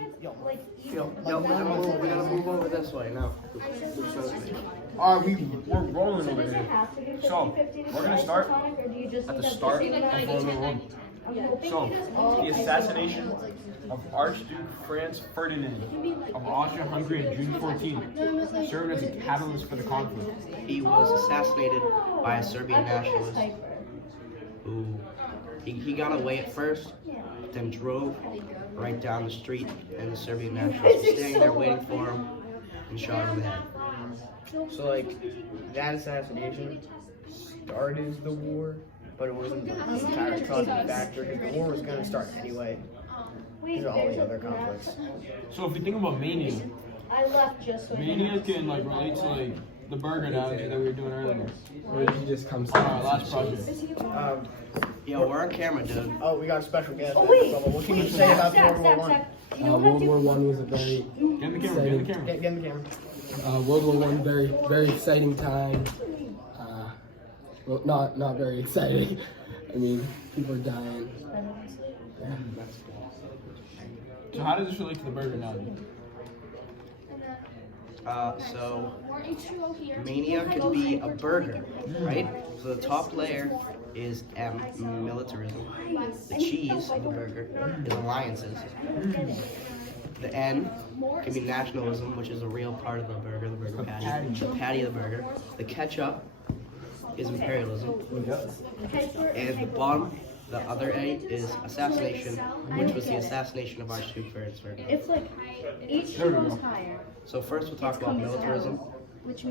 No, we gotta move over this way now. We're rolling over here. So, we're gonna start at the start of World War I. So, the assassination of Archduke Franz Ferdinand of Austria-Hungary on June 14th served as a catalyst for the conflict. He was assassinated by a Serbian nationalist who he got away at first, then drove right down the street, and the Serbian nationalist was standing there waiting for him and shot him in the head. So like that assassination started the war, but it wasn't the entire causing factor because the war was going to start anyway. These are all the other conflicts. So if you think about mania, mania can like relate to like the burger analogy that we were doing earlier. Where he just comes On our last project. Yo, we're on camera, dude. Oh, we got a special guest. What can you say about World War One? World War I was a very Get in the camera, get in the camera. Get in the camera. World War I, very exciting time. Well, not very exciting. I mean, people are dying. Yeah, that's cool. So how does this relate to the burger analogy? So mania can be a burger, right? So the top layer is militarism. The cheese of the burger is alliances. The N can be nationalism, which is a real part of the burger patty. The patty of the burger. The ketchup is imperialism. And the bottom, the other A, is assassination, which was the assassination of Archduke Franz Ferdinand. It's like each goes higher. So first we'll talk about militarism.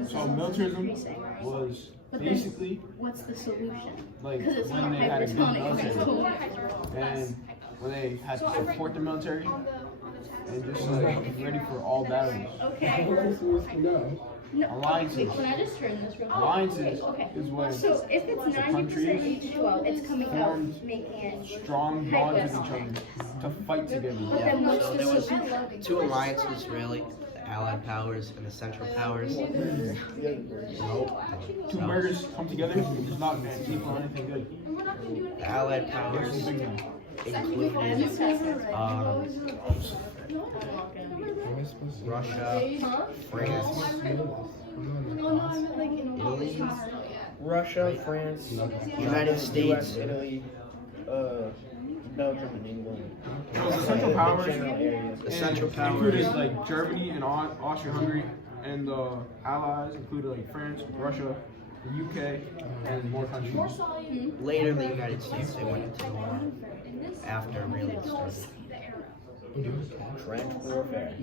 So militarism was basically What's the solution? like Because it's when not they had a good military hypersonic. and when they had to support the military and just like ready for all battles. Okay. No, Alliances. wait, can I just turn this real quick? Alliances Okay. is when So if it's 90% countries H2O, it's coming out formed making it. strong bonds with each other to fight together. But then what's So the there was solution? two alliances really, the Allied powers and the Central powers. Nope. Two No. burgers come together, it's not equal anything good. The Allied powers included Russia, France, Italy, Russia, France, United States. Italy, Belgium, and England. The Central Powers General areas. The Central included powers. like Germany and Austria-Hungary, and the Allies included like France, Russia, the UK, and more countries. Later, the United States, they went into the war after really it started. Trench warfare.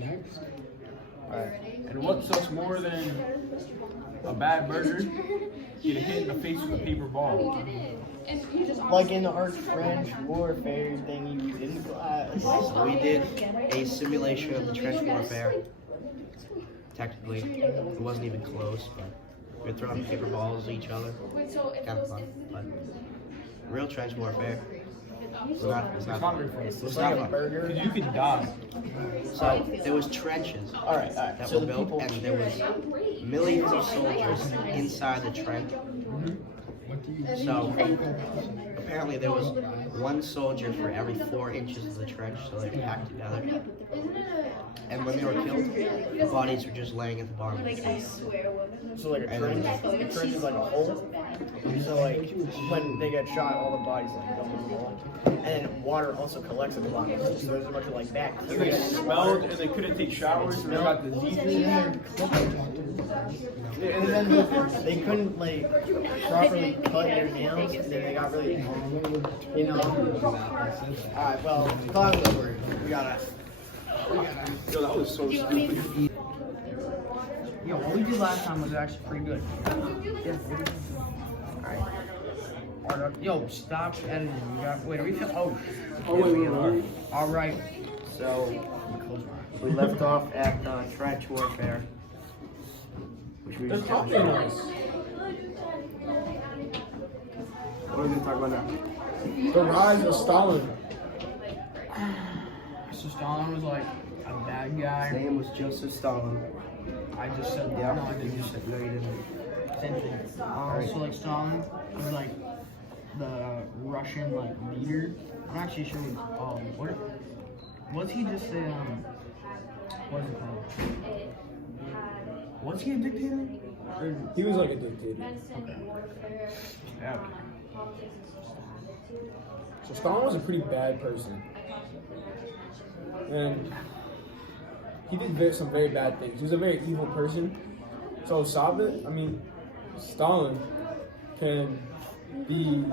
And what's us more than a bad burger? Get hit in the face with a paper ball. Like in the Arch French warfare thing you used in class. So we did a simulation of the trench warfare. Technically, it wasn't even close, but we were throwing paper balls at each other. Kind of fun, but real trench warfare. It's not fun. It's It's not like a fun. burger. Because you could die. So there was trenches Alright. that So were the built, people. and there was millions of soldiers inside the trench. So apparently there was one soldier for every 4 inches of the trench, so they were packed together. And when they were killed, the bodies were just laying at the bottom of the trench. So like a trench. A trench is like a hole. So like when they get shot, all the bodies like go in the hole. And then water also collects at the bottom. So there's a bunch of like So bacteria. they smelled and they couldn't take showers and they got diseases. And then they couldn't like properly cut their nails, and then they got really, you know. Alright, well, closet over. We gotta. Yo, that was so stupid. Yo, what we did last time was actually pretty good. Yeah. Alright. Yo, stop editing. We got. Wait, are we? Oh wait, we are. All right. So We left off at the trench warfare, which we just What are we going to talk about now? The rise of Stalin. So Stalin was like a bad His guy. name was Joseph Stalin. I just said Yeah, no, I didn't. you said no, you didn't. Same thing. So like Stalin was like the Russian like leader. I'm actually sure what Was he just a what's it called? Was he a dictator? Or, He was like a dictator. yeah. So Stalin was a pretty bad person. And he did some very bad things. He was a very evil person. So Stalin can be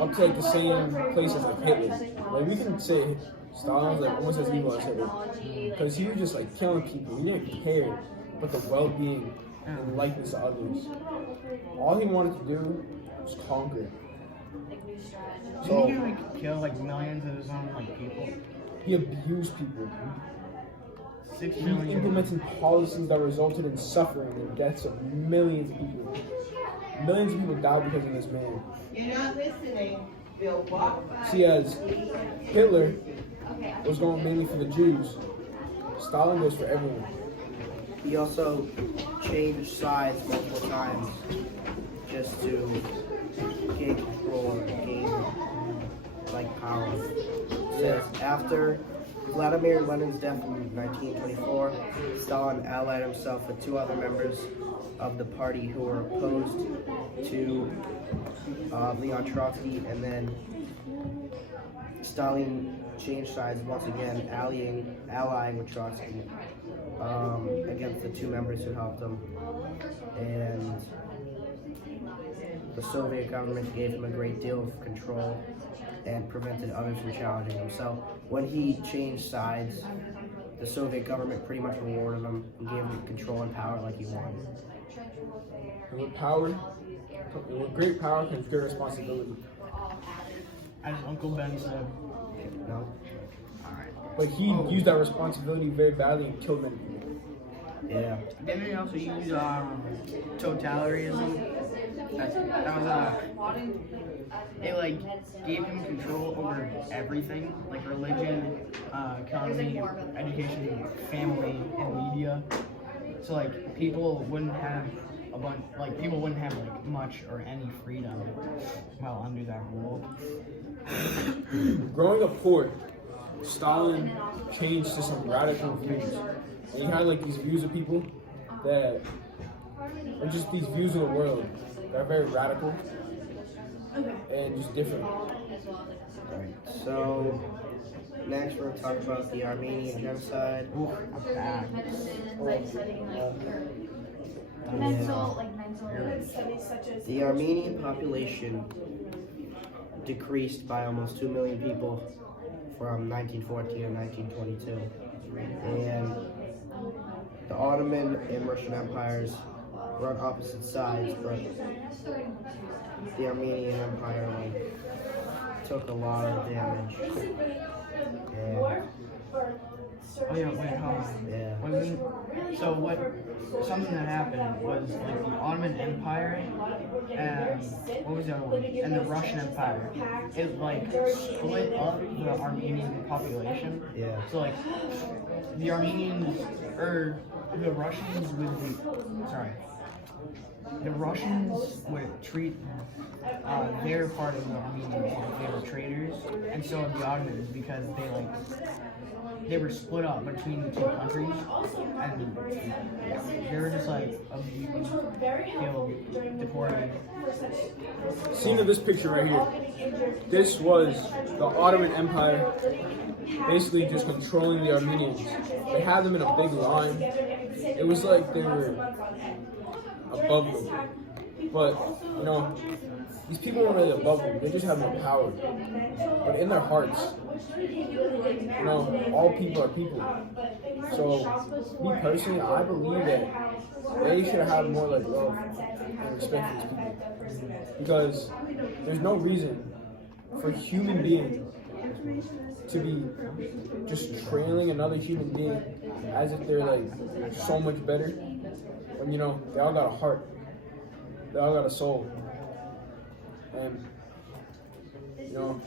up to like the same place as like Hitler. Like we can say Stalin was like almost as evil as Hitler. Because he was just like killing people. He didn't care about the well-being and likeness of others. All he wanted to do was conquer. Didn't he like kill like millions of his own like people? He abused people. 6 He million. implemented policies that resulted in suffering and deaths of millions of people. Millions of people died because of this man. You're not listening. Bill, walk by. See, as Hitler was going mainly for the Jews, Stalin goes for everyone. He also changed sides multiple times just to gain control and gain like power. It says after Vladimir Lenin's death in 1924, Stalin allied himself with 2 other members of the party who were opposed to Leon Trotsky, and then Stalin changed sides once again, allying with Trotsky against the 2 members who helped him, and the Soviet government gave him a great deal of control and prevented others from challenging him. So when he changed sides, the Soviet government pretty much rewarded him and gave him control and power like he wanted. And with great power comes great responsibility. As Uncle Ben said. No? But he used that responsibility very badly and killed many people. Yeah. Didn't he also use totalitarianism? That was it like gave him control over everything, like religion, economy, education, family, and media. So like people wouldn't have much or any freedom while under that rule. Growing up poor, Stalin changed to some radical views. And he had like these views of people that are just these views of the world that are very radical and just different. Alright, so next we're going to talk about the Armenian genocide. The Armenian population decreased by almost 2 million people from 1914 to 1922. And the Ottoman and Russian empires were on opposite sides, but the Armenian Empire took a lot of damage. And, Oh yeah, wait, hold on. yeah. Something that happened was like the Ottoman Empire and what was the other one? And the Russian Empire. It like split up the Armenian population. Yeah. So like the Armenians or the Russians the Russians would treat their part of the Armenians like they were traitors, and so would the Ottomans because they were split up between the 2 countries, and they were just like abused, killed, deported. Seeing this picture right here, this was the Ottoman Empire basically just controlling the Armenians. They had them in a big line. It was like they were above them. But, you know, these people weren't really above them. They just had more power. But in their hearts, you know, all people are people. So, me personally, I believe that they should have more like love and respect for these people. Because there's no reason for human beings to be just trailing another human being as if they're like so much better, when you know they all got a heart, they all got a soul, and you know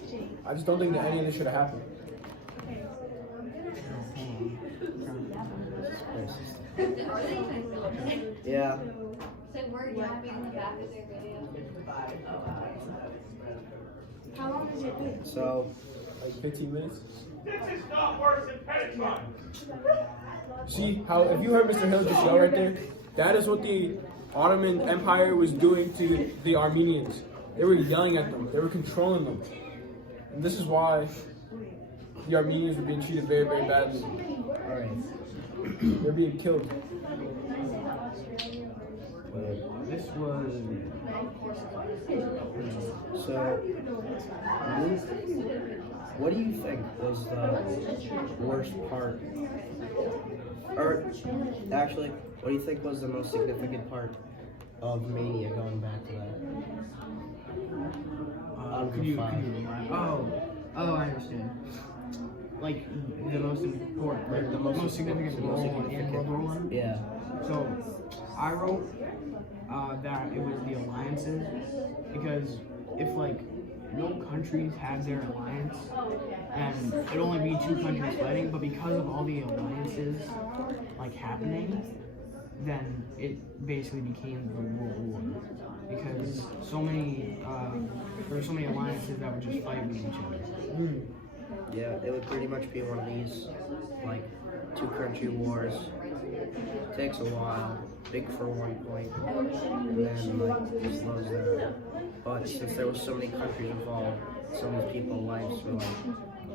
I just don't think that any of this should have happened. Yeah. How long has it been? So like 15 minutes. See how, if you heard Mr. Hill just yell right there, that is what the Ottoman Empire was doing to the Armenians. They were yelling at them. They were controlling them. And this is why the Armenians were being treated very, very badly. They're being killed. This was. So, what do you think was the worst part? Or, actually, what do you think was the most significant part of Mania, going back to that? Could you oh, I understand. Like the most important, like the most significant role in World War I. Yeah. So I wrote that it was the alliances, because if like no countries had their alliance, and it'd only be two countries fighting, but because of all the alliances like happening, then it basically became the World War, because so many there were so many alliances that would just fight with each other. Yeah, it would pretty much be one of these, like, two country wars. Takes a while, big for one point, and then, like, it slows down. But since there was so many countries involved, so many people's lives were, like,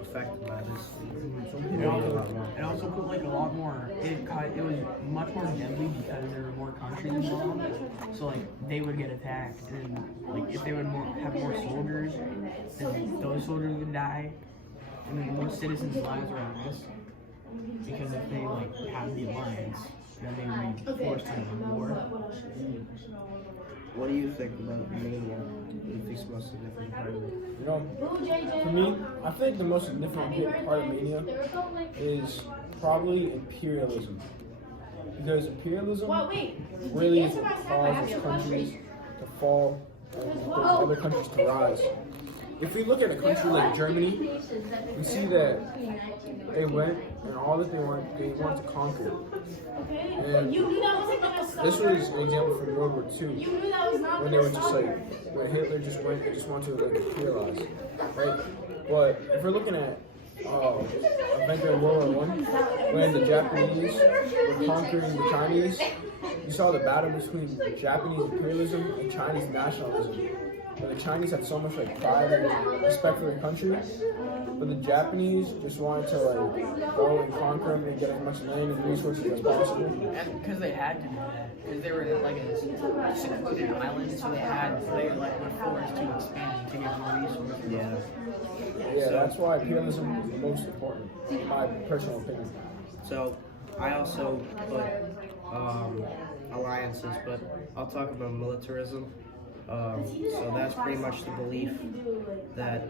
affected by this. It also put like a lot more. It was much more deadly because there were more countries involved. So like they would get attacked, and like if they would have more soldiers, then those soldiers would die, and then more citizens' lives were at risk. Because if they like have the alliance, then they would be forced into war. What do you think about Mania? What do you think is the most significant part of it? You know, for me, I think the most significant part of Mania is probably imperialism. Because imperialism really is what causes countries to fall and other countries to rise. If we look at a country like Germany, we see that they went, and all that they wanted to conquer. And this was an example from World War II, when they were just like, when Hitler just went, they just wanted to like imperialize, right? But if we're looking at event in World War I, when the Japanese were conquering the Chinese, you saw the battle between Japanese imperialism and Chinese nationalism. But the Chinese had so much like pride and respect for their country, but the Japanese just wanted to like go and conquer them and get as much land and resources as possible. And because they had to do that, because they were like a secluded island, so they like were forced to expand to get more resources. Yeah. Yeah, that's why imperialism is the most important, in my personal opinion. So, I also put alliances, but I'll talk about militarism. So that's pretty much the belief that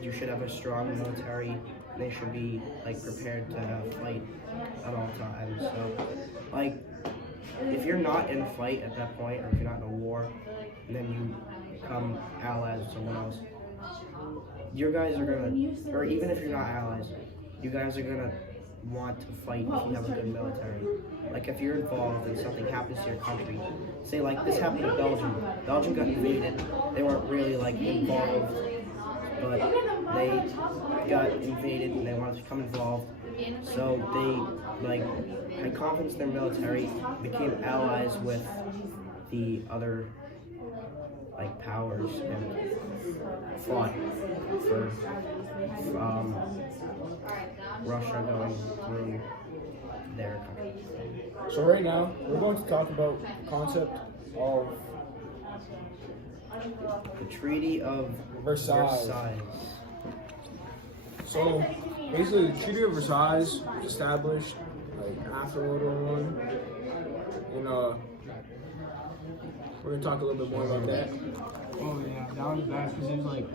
you should have a strong military. They should be like prepared to fight at all times. So, like, if you're not in a fight at that point, or if you're not in a war, and then you become allies with someone else, your guys are gonna, or even if you're not allies, you guys are gonna want to fight if you have a good military. Like if you're involved and something happens to your country, say like this happened to Belgium. Belgium got invaded. They weren't really like involved, but they got invaded and they wanted to become involved. So they like had confidence in their military, became allies with the other like powers and fought for Russia going through their country. So right now, we're going to talk about the concept of The Treaty of Versailles. So basically, the Treaty of Versailles was established like after World War I. And we're gonna talk a little bit more about that. Oh yeah, that was bad because it was like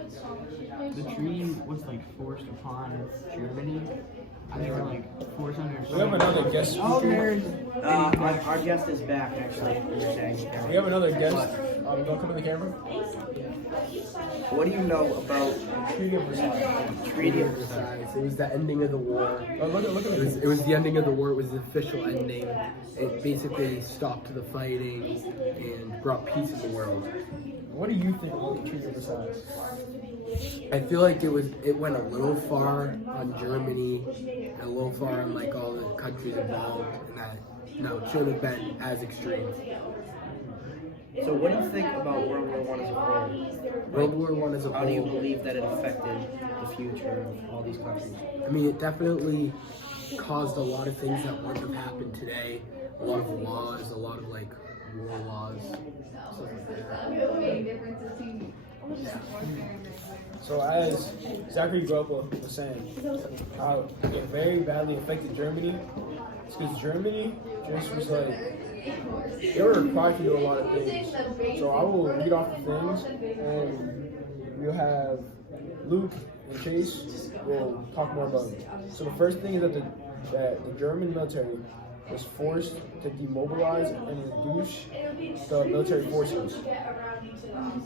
the treaty was like forced upon Germany, and they were like forced on their. We have another guest speaker. Our guest is back actually. We have another guest. Don't come in the camera. What do you know about Treaty of Versailles. Treaty of Versailles? It was the ending of the war. Look at It was the ending of the war. It was the official ending. It basically stopped the fighting and brought peace in the world. What do you think about the Treaty of Versailles? I feel like it went a little far on Germany, and a little far on like all the countries involved, and that it shouldn't have been as extreme. So what do you think about World War I as a whole? World War I as a How do you whole. believe that it affected the future of all these countries? I mean, it definitely caused a lot of things that wouldn't have happened today. A lot of laws, a lot of like war laws, stuff like that. So as Zachary Gropa was saying, how it very badly affected Germany. It's because Germany just was like, they were required to do a lot of things. So I will read off the things, and we'll have Luke and Chase will talk more about it. So the first thing is that the German military was forced to demobilize and reduce the military forces.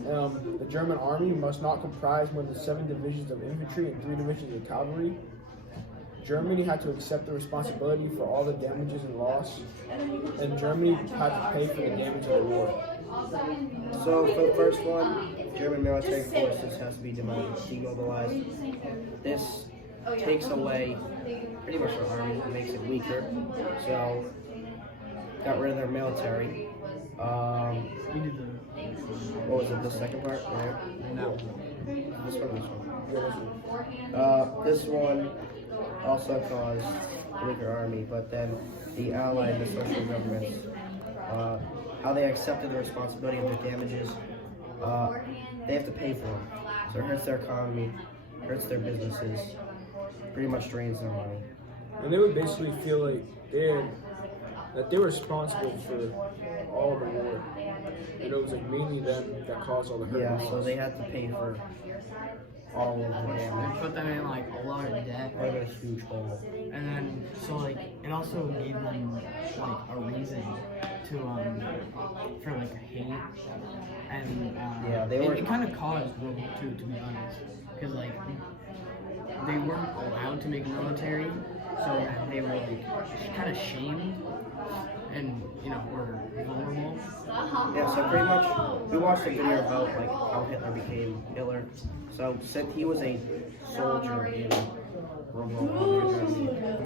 The German army must not comprise more than 7 divisions of infantry and 3 divisions of cavalry. Germany had to accept the responsibility for all the damages and loss, and Germany had to pay for the damage of the war. So for the first one, German military forces has to be demobilized. This takes away pretty much their army, makes it weaker. So got rid of their military. What was it? The second part? Right? No. This one. This one also caused a weaker army, but then the Allied, the social governments, how they accepted the responsibility of their damages, they have to pay for them. So it hurts their economy, hurts their businesses, pretty much drains their money. And they would basically feel like they were responsible for all the war. And it was like mainly them that caused all the hurt. Yeah, so they had to pay for all of the damage. Put them in like a lot of debt, Like a huge hole. and then so like it also gave them like a reason to for like hate, and Yeah, they were- it kind of caused World War II, to be honest, because like they weren't allowed to make military, so they were like kind of shamed, and were vulnerable. Yeah, so pretty much, we watched a video about like how Hitler became Hitler. So since he was a soldier in World War I,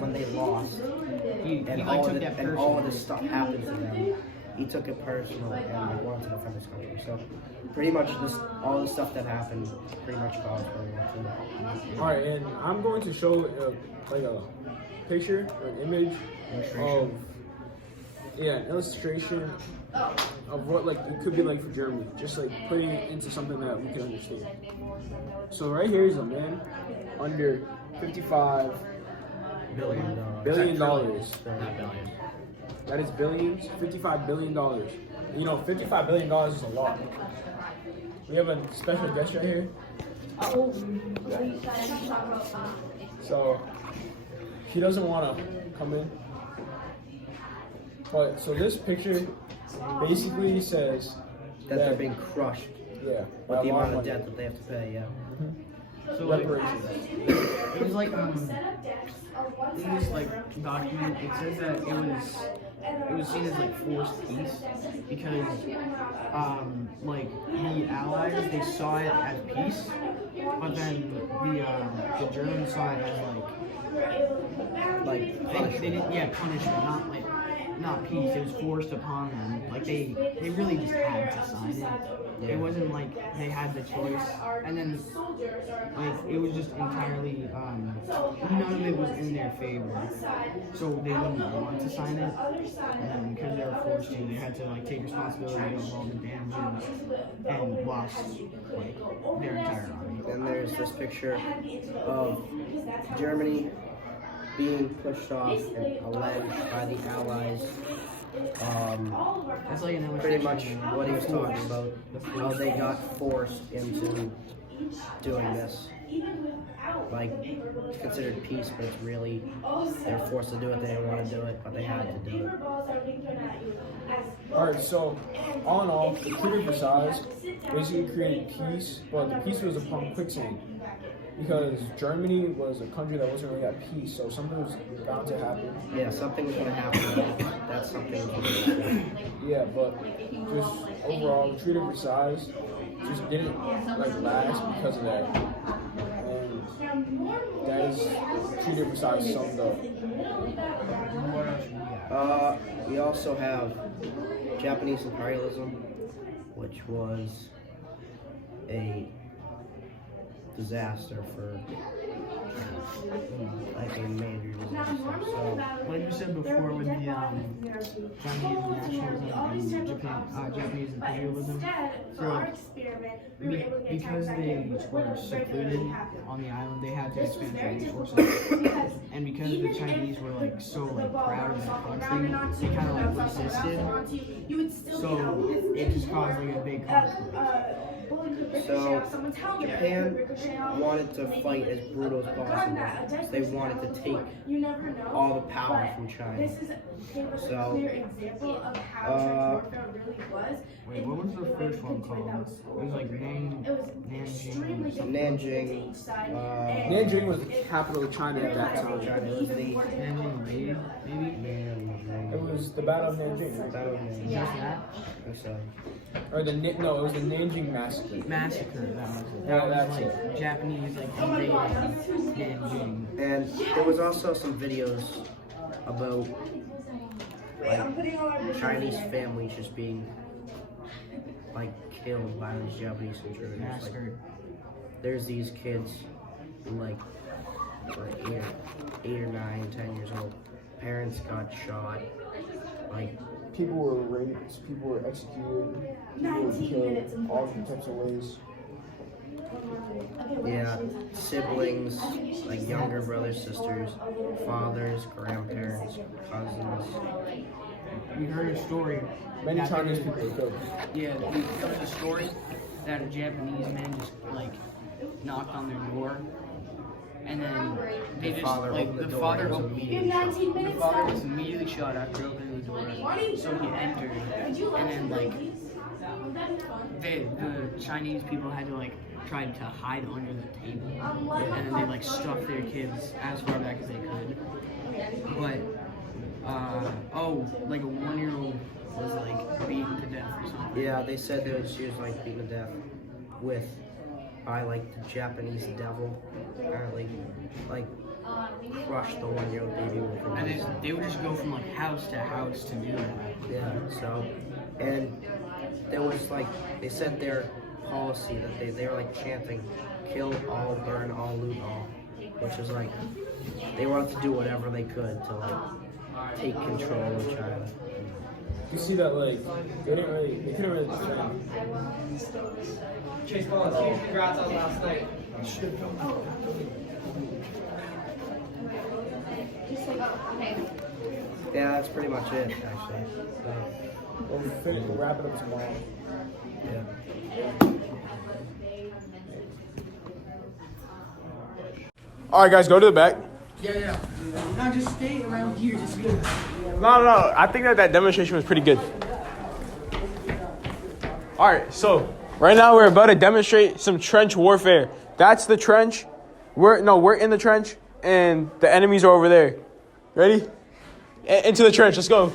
when they lost, and all of this stuff happened to them, he took it personal and wanted to defend his country. So pretty much all the stuff that happened pretty much caused World War II. Alright, and I'm going to show like a picture or an image of an illustration of what like it could be like for Germany, just like putting it into something that we can understand. So right here is a man under $55 billion. Not billion. That is billions. $55 billion. $55 billion is a lot. We have a special guest right here. So he doesn't want to come in. But so this picture basically says That they're being crushed yeah, with the a lot amount of money. debt that they have to pay, yeah. So like, Reparations. it was like in this like document, it says that it was seen as like forced peace because like the Allies, they saw it as peace, but then the Germans saw it as like they didn't punishment, not peace. It was forced upon them. Like they really just had to sign it. It wasn't like they had the choice. And then like it was just entirely none of it was in their favor. So they wouldn't want to sign it. And because they were forced to, they had to like take responsibility of all the damages and lost like their entire army. Then there's this picture of Germany being pushed off and alleged by the Allies. It's like an Pretty much what he was talking about, how they got forced into doing this. Like, it's considered peace, but it's really, they're forced to do it, they didn't want to do it, but they had to do it. Alright, so all in all, the Treaty of Versailles basically created peace, but the peace was upon quicksand. Because Germany was a country that wasn't really at peace, so something was bound to happen. Yeah, something was going to happen. That's something was going to happen. Yeah, but just overall, the Treaty of Versailles just didn't like last because of that. And that is two different sides summed up. We also have Japanese imperialism, which was a disaster for like a major disaster. So Like you said before with the Chinese nationalism and Japanese imperialism, so because they were secluded on the island, they had to expand their resources. And because the Chinese were like so like proud of their country, they kind of like resisted. So it just caused like a big conflict. So Japan wanted to fight as brutal as possible. They wanted to take all the power from China. So, Wait, what was the first one called? It was like Nanjing. Nanjing. Nanjing was the capital of China at that time. It was the Nanjing Raid, maybe? It was the Battle of Nanjing. Battle of Nanjing. Just that? So, Or it was the Nanjing Massacre. Massacre, that was it. Yeah, That that's was like Japanese like invading Nanjing. and there was also some videos about like Chinese families just being like killed by these Japanese intruders. Like, Massacred. there's these kids who like were 8 or 9, 10 years old. Parents got shot. Like People were raped, people were executed, people were killed, all different types of ways. yeah, siblings, like younger brothers, sisters, fathers, grandparents, cousins. We heard a story. Many that Chinese there was- people were killed. Yeah, there was a story that a Japanese man just like knocked on their door, and then they just Father like opened the the door father and was opened. immediately The father was immediately shot after opening the door, so he entered, and then like the Chinese people had to like try to hide under the table, and then they like stuffed their kids as far back as they could. But like a 1-year-old was like beaten to death or something. Yeah, they said she was like beaten to death by like the Japanese devil. Apparently, like crushed the 1-year-old baby with a And knife. they would just go from like house to house to do that. Yeah, so, and there was like, they said their policy that they were like chanting, kill all, burn all, loot all, which is like, they wanted to do whatever they could to like take control of China. You see that like they couldn't really defend. Chase Wallace, huge congrats on last night. Yeah, that's pretty much it, actually. So, We'll wrap it up tomorrow. yeah. All right, guys, go to the back. Yeah. No, just stay around here. Just go. No. I think that demonstration was pretty good. All right, so right now we're about to demonstrate some trench warfare. That's the trench. We're in the trench, and the enemies are over there. Ready? Into the trench. Let's go.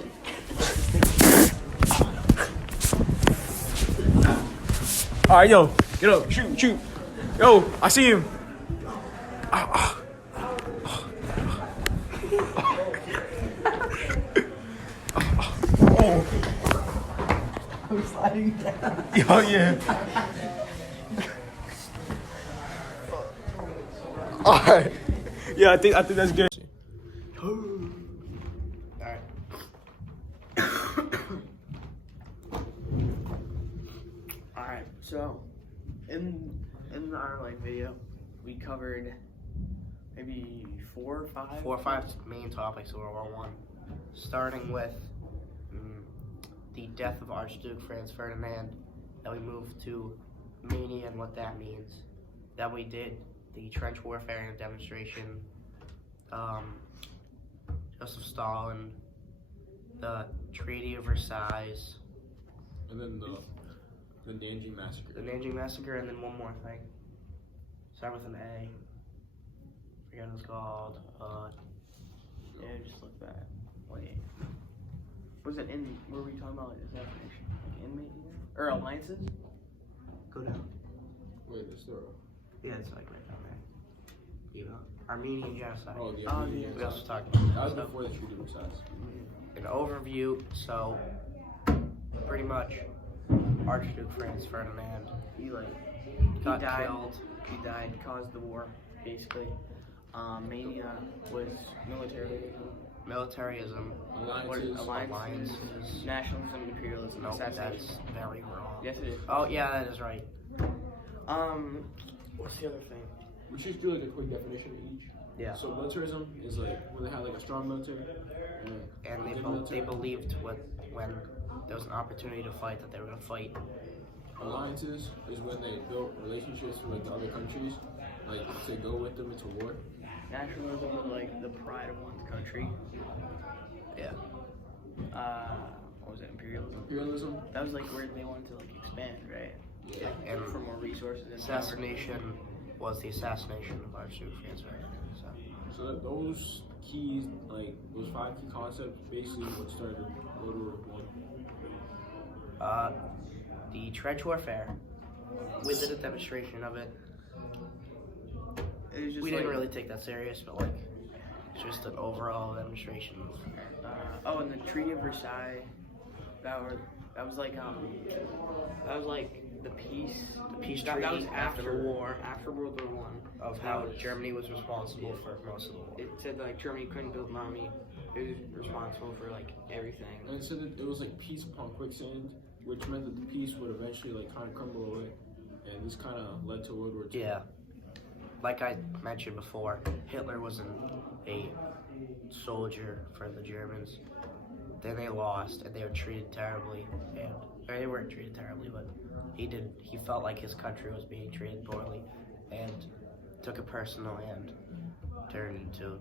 All right, yo, get up, shoot. Yo, I see him. I'm sliding down. Yo, yeah. All right. Yeah, I think that's good. Alright. Alright, so in our like video, we covered maybe 4 or 5 main topics of World War I. Starting with the death of Archduke Franz Ferdinand, then we moved to Mania and what that means. Then we did the trench warfare and demonstration, Joseph Stalin, the Treaty of Versailles, And then the Nanjing Massacre. the Nanjing Massacre, and then one more thing. Start with an A. Forget what it's called. Yeah, just look back. Wait. Was it in? Were we talking about? Is that like inmate or alliances? Go down. Wait, the story. Yeah, it's like right down there. You know, Armenian genocide. Oh, the Armenian We also genocide. talked about That was that. before the Treaty of Versailles. An overview. So, pretty much, Archduke Franz Ferdinand He got died. killed. He died, caused the war, basically. Mania was Militarism. Alliances. Alliances. nationalism, imperialism, No, assassination. that's very wrong. Yes, it is. Oh yeah, that is right. What's the other thing? We should do like a quick definition of each. Yeah. So militarism is like when they have like a strong military. And they good they military. believed when there was an opportunity to fight that they were gonna fight. Alliances is when they built relationships with like the other countries, like to go with them into war. Nationalism was like the pride of one's country. Yeah. What was it? Imperialism. Imperialism. That was like where they wanted to like expand, right? Yeah. And For more resources and assassination was the assassination of Archduke Franz Ferdinand. So that those keys, like those 5 key concepts, basically what started World War I. The trench warfare. We did a demonstration of it. It was just We like, didn't really take that serious, but like, it's just an overall demonstration. and the Treaty of Versailles. That was like the peace. The peace That was treaty after the war After World War One. of how Germany was responsible for most of the war. It said like Germany couldn't build an army. It was responsible for like everything. And it said that it was like peace upon quicksand, which meant that the peace would eventually like kind of crumble away. And this kind of led to World War II. Yeah. Like I mentioned before, Hitler wasn't a soldier for the Germans. Then they lost, and they were treated terribly. Or they weren't treated terribly, but he felt like his country was being treated poorly, and took it personal and turned into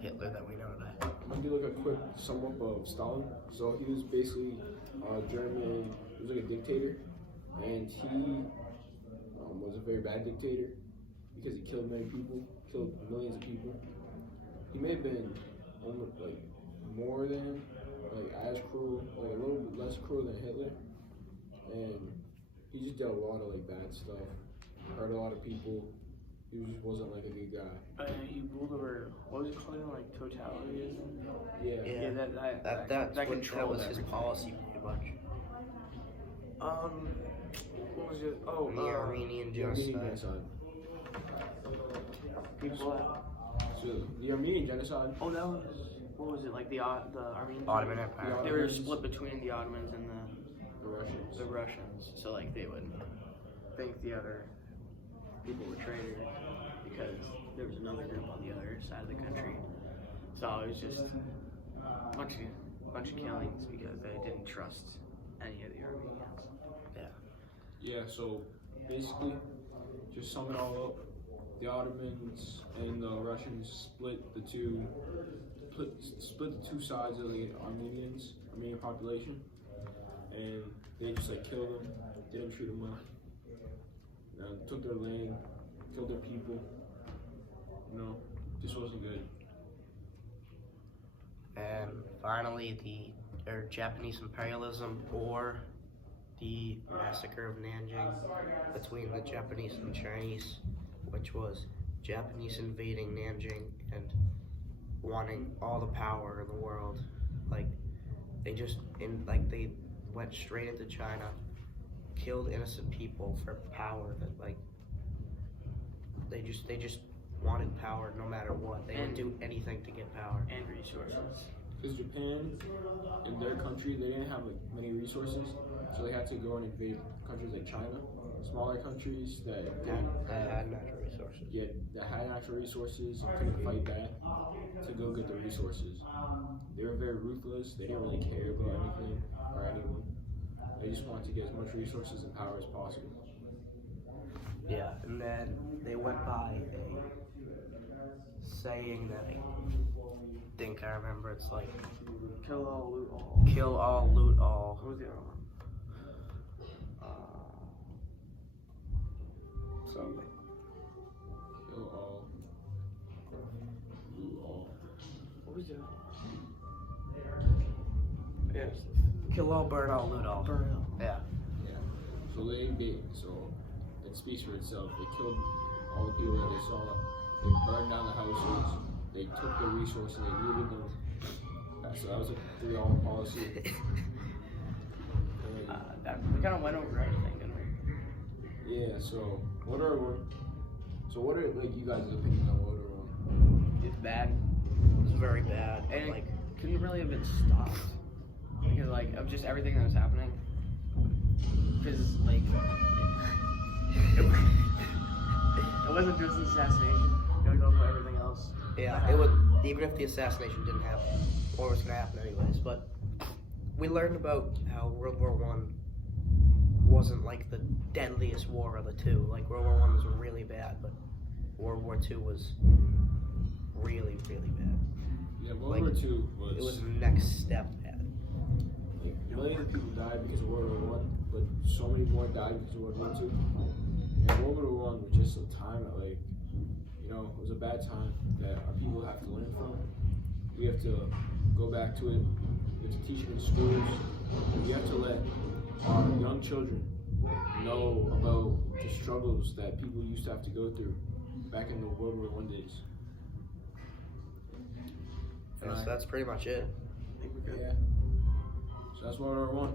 Hitler that we know today. I'm gonna do like a quick sum up of Stalin. So he was basically German. He was like a dictator, and he was a very bad dictator because he killed many people, killed millions of people. He may have been almost like more than as cruel, like a little bit less cruel than Hitler, and he just did a lot of like bad stuff, hurt a lot of people. He just wasn't like a good guy. He ruled over, what was it called, like totalitarianism? Yeah. Yeah. That was his policy pretty much. What was it? Oh, The Armenian The Armenian genocide. genocide. people. So the Armenian genocide. Oh, that was, what was it, like the Armenians? Ottoman Empire. They were split between the Ottomans and The Russians. the Russians, so like they would think the other people were traitors because there was another group on the other side of the country. So it was just a bunch of killings because they didn't trust any of the Armenians. Yeah, so basically, just sum it all up, the Ottomans and the Russians split the two sides of the Armenian population, and they just like killed them, didn't treat them well, took their land, killed their people. This wasn't good. And finally, Japanese imperialism, or the massacre of Nanjing between the Japanese and Chinese, which was Japanese invading Nanjing and wanting all the power in the world. Like they went straight into China, killed innocent people for power. That like they just wanted power no matter what. They would do anything to get power And resources. Because Japan, in their country, they didn't have like many resources, so they had to go and invade countries like China, smaller countries that had natural resources. that had natural resources and couldn't fight back to go get the resources. They were very ruthless. They didn't really care about anything or anyone. They just wanted to get as much resources and power as possible. Yeah, and then they went by a saying that I think I remember. It's like Kill all, loot all. kill all, loot all. What was the other one? Something. Kill all, loot all. What was the other one? Kill all, burn all, loot all. Burn all. Yeah. Yeah. So they invade. So it speaks for itself. They killed all the people that they saw. They burned down the houses. They took the resources. They looted them. So that was a 3-hour policy. We kind of went over everything, didn't we? Yeah. So what are like you guys' opinions on World War I? It's bad. It's very bad. And like, couldn't really have been stopped because like of just everything that was happening. Because like, it wasn't just the assassination. It was also everything else. Yeah, it would, even if the assassination didn't happen, or was going to happen anyways, but we learned about how World War I wasn't like the deadliest war of the two. Like, World War I was really bad, but World War II was really, really bad. Yeah, World War II was. It was the next step bad. Like, millions of people died because of World War I, but so many more died because of World War II. And World War I was just a time that, like, you know, it was a bad time that our people have to learn from. We have to go back to it. We have to teach it in schools. We have to let our young children know about the struggles that people used to have to go through back in the World War I days. So that's pretty much it. Yeah. So that's World War I.